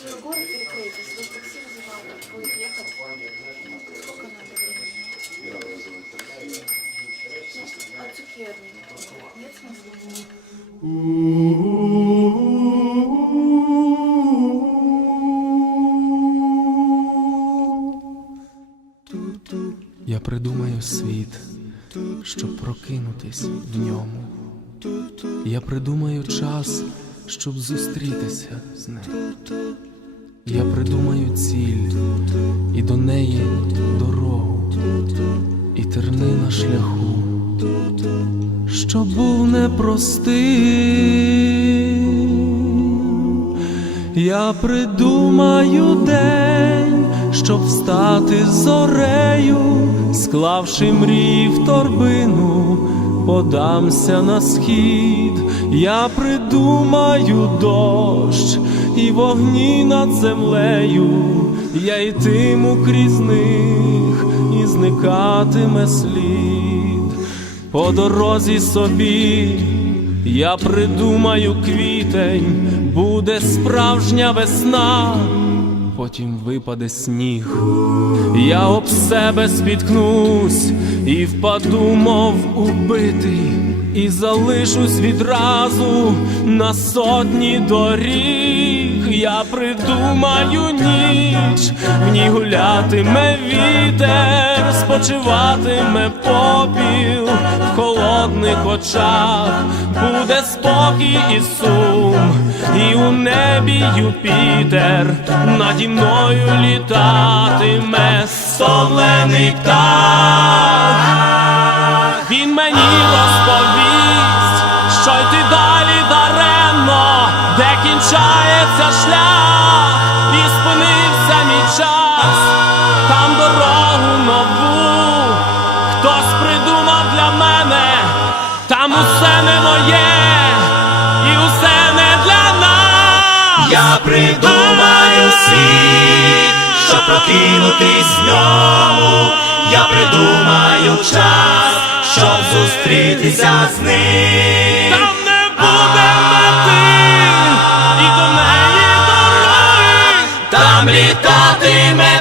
Город перекройтесь, вы такси вызывали, будет ехать. Сколько надо времени? От цукерни. Нет смысла? Я придумаю світ, щоб прокинутись в ньому. Я придумаю час, щоб зустрітися з ним. Я придумаю ціль і до неї дорогу, і терни на шляху, що був непростим. Я придумаю день, щоб встати зорею, склавши мрії в торбину, подамся на схід. Я придумаю дощ вогні над землею, я йтиму крізь них і зникатиме слід по дорозі собі. Я придумаю квітень, буде справжня весна, потім випаде сніг, я об себе спіткнусь і впаду, мов убитий, і залишусь відразу на сотні доріг. Придумаю ніч, в ній гулятиме вітер, спочиватиме попіл. В холодних очах, буде спокій і сум, і у небі Юпітер наді мною літатиме солений птах. Він мені розповість, що йти далі даремно, де кінчається шлях, там усе не моє, і усе не для нас. Я придумаю світ, щоб прокинутись в ньому. Я придумаю час, щоб зустрітися з ним. Там не буде мети, і до неї дороги. Там літатиме.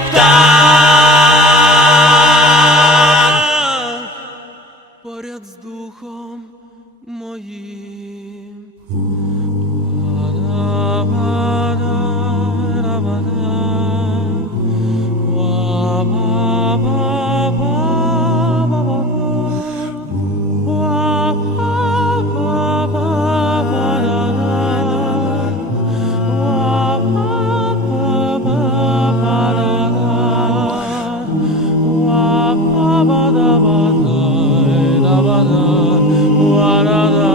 моїм. Guarada.